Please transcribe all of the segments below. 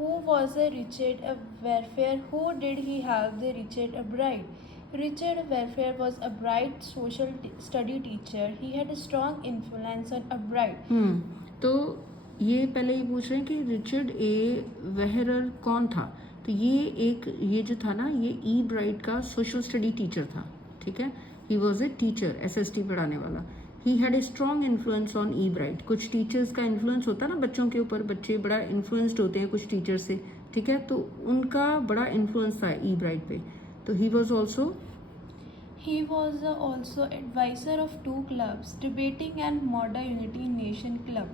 Who was a Richard Welfare? Who did he have the Richard Bright? Richard Welfare was a bright social study teacher. He had a strong influence on Bright. तो ये पहले ये पूछ रहे हैं कि Richard A वेहरर कौन था। तो ये जो था ना, ये ई ब्राइट का सोशल स्टडी टीचर था, ठीक है। He was a teacher, SST पढ़ाने वाला। He had a strong influence on E bright. कुछ टीचर्स का इन्फ्लुएंस होता है ना बच्चों के ऊपर, बच्चे बड़ा इन्फ्लुएंस्ड होते हैं कुछ टीचर से, ठीक है। तो उनका बड़ा इन्फ्लुएंस था ई ब्राइट पे। तो he was also He was also advisor of two clubs, Debating and Modern Unity Nation Club.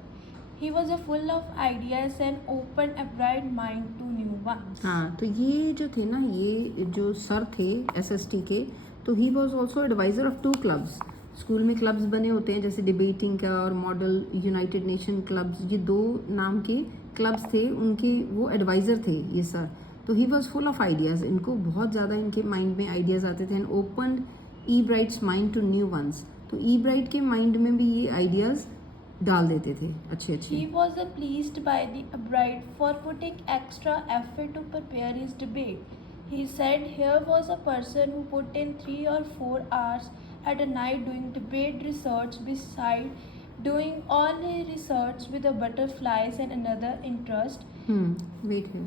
He was full of ideas and opened a bright mind to new ones. हाँ, तो ये जो थे ना, ये जो सर थे एसएसटी के, तो he was also advisor of two clubs. School में क्लब्स बने होते हैं जैसे डिबेटिंग का और मॉडल यूनाइटेड नेशन क्लब्स, ये दो नाम के क्लब्स थे, उनके वो एडवाइज़र थे ये सर। तो he was full of ideas, इनको बहुत ज़्यादा इनके माइंड में आइडियाज़ आते थे। And open Ebright's mind to new ones. तो ई ब्राइट के माइंड में भी ये आइडियाज़ डाल देते थे अच्छे। He was pleased by the Bright for putting extra effort to prepare his debate. He said here was a person who put in 3 or 4 hours at a night doing debate research beside doing all the research with the butterflies and another interest. Wait है।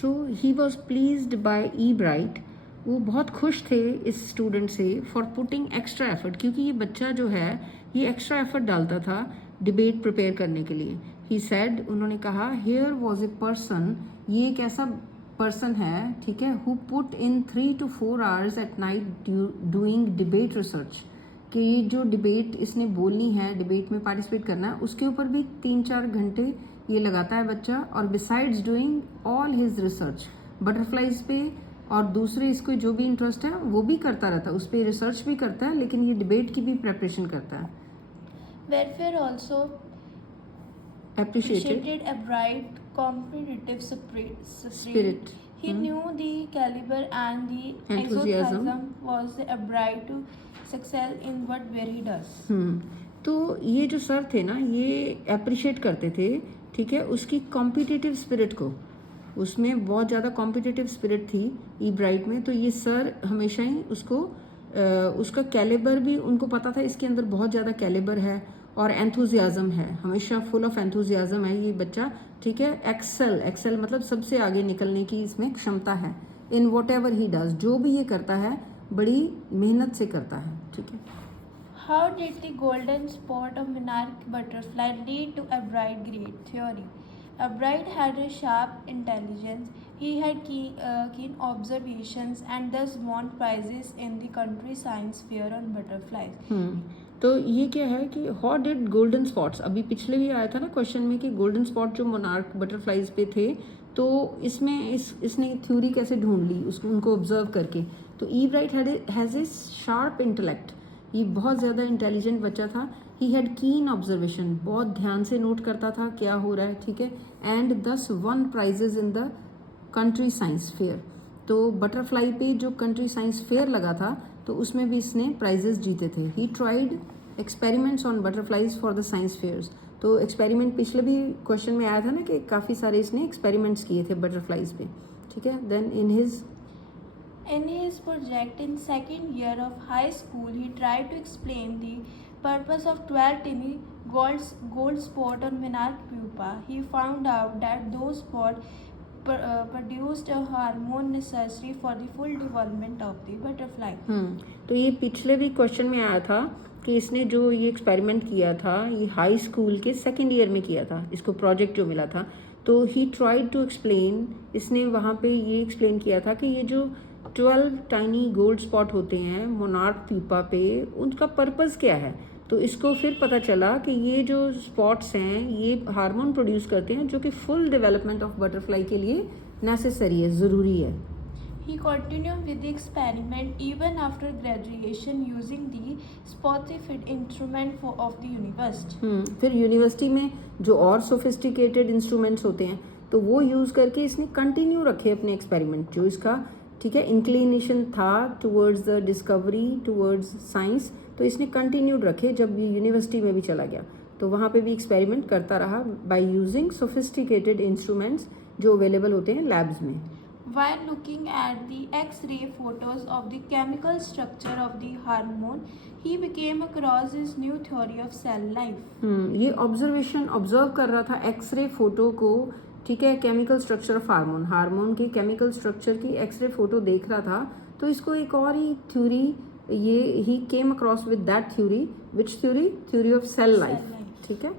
So he was pleased by Ebright. वो बहुत खुश थे इस student से for putting extra effort, क्योंकि ये बच्चा जो है ये एक्स्ट्रा एफर्ट डालता था डिबेट प्रिपेयर करने के लिए। ही सैड, उन्होंने कहा, हियर वॉज ए पर्सन, ये एक ऐसा पर्सन है, ठीक है, who put in 3 to 4 hours at night doing debate research. कि ये जो डिबेट इसने बोलनी है, डिबेट में पार्टिसिपेट करना है, उसके ऊपर भी 3-4 घंटे ये लगाता है बच्चा। और besides doing all his research, butterflies पे और दूसरे इसको जो भी इंटरेस्ट है वो भी करता रहता है, उस पर रिसर्च भी करता है, लेकिन ये डिबेट की भी प्रेपरेशन करता है। Welfare also appreciated a bright competitive spirit. He knew the caliber and the enthusiasm was a bright to excel in where he does. तो ये जो सर थे ना, ये अप्रिशिएट करते थे, ठीक है, उसकी कॉम्पिटिटिव स्पिरिट को। उसमें बहुत ज़्यादा कॉम्पिटिटिव स्पिरिट थी ई ब्राइट में। तो ये सर हमेशा ही उसको उसका कैलिबर भी उनको पता था, इसके अंदर बहुत ज़्यादा कैलिबर है और एंथुजियाज़म है, हमेशा फुल ऑफ एंथुजियाज़म है ये बच्चा, ठीक है। एक्सेल मतलब सबसे आगे निकलने की इसमें क्षमता है। In what ever he does, जो भी ये करता है बड़ी मेहनत से करता है, ठीक है। How did the golden spot of monarch butterfly lead to a bright great theory? A bright had a sharp intelligence. He had keen observations and thus won prizes in the country science fair on butterflies. तो ये क्या है कि how did golden spots, अभी पिछले भी आया था ना क्वेश्चन में कि गोल्डन स्पॉट जो मोनार्क बटरफ्लाइज पे थे, तो इसमें इसने थ्योरी कैसे ढूंढ ली उसको, उनको ऑब्जर्व करके। तो Ebright has a sharp intellect, ये बहुत ज़्यादा इंटेलिजेंट बच्चा था। ही हैड कीन ऑब्जर्वेशन, बहुत ध्यान से नोट करता था क्या हो रहा है, ठीक है। And 10 won prizes in the country science fair. तो बटरफ्लाई पे जो कंट्री साइंस फेयर लगा था, तो उसमें भी इसने प्राइजेस जीते थे। He tried experiments on butterflies for the science fairs. तो एक्सपेरिमेंट पिछले भी क्वेश्चन में आया था ना कि काफ़ी सारे इसने एक्सपेरिमेंट्स किए थे बटरफ्लाइज पे, ठीक है। Then In his project in second year of high school, he tried to explain the purpose of 12 tiny gold spot on monarch pupa. He found out that those spots produced a hormone necessary for the full development of the butterfly. तो ये पिछले भी question में आया था कि इसने जो ये एक्सपेरिमेंट किया था, ये हाई स्कूल के सेकेंड ईयर में किया था, इसको प्रोजेक्ट जो मिला था। तो ही ट्राइड टू एक्सप्लेन, इसने वहाँ पे ये एक्सप्लेन किया था कि ये जो 12 टाइनी गोल्ड स्पॉट होते हैं मोनार्क प्यूपा पे, उनका पर्पस क्या है। तो इसको फिर पता चला कि ये जो स्पॉट्स हैं ये हार्मोन प्रोड्यूस करते हैं जो कि फुल डेवलपमेंट ऑफ बटरफ्लाई के लिए नेसेसरी है, ज़रूरी है। He continued with the experiment even after graduation using the specific instrument of the university. फिर यूनिवर्सिटी में जो और सोफिस्टिकेटेड इंस्ट्रूमेंट्स होते हैं तो वो यूज़ करके इसने कंटिन्यू रखे अपने एक्सपेरिमेंट, जो इसका, ठीक है, इंक्लिनेशन था towards the discovery, towards science, तो इसने कंटिन्यूड रखे। जब ये यूनिवर्सिटी में भी चला गया तो वहाँ पे भी एक्सपेरिमेंट करता रहा बाय यूजिंग सोफिस्टिकेटेड इंस्ट्रूमेंट्स जो अवेलेबल होते हैं लैब्स में। While looking at the X-ray photos of the chemical structure of the hormone, he came across his new theory of cell life. ये ऑब्जर्व कर रहा था एक्सरे फोटो को, ठीक है, केमिकल स्ट्रक्चर ऑफ हार्मोन के केमिकल स्ट्रक्चर की x ray photo देख रहा था, तो इसको एक और ही थ्योरी, ये he came across with that theory, which theory of cell life, ठीक है।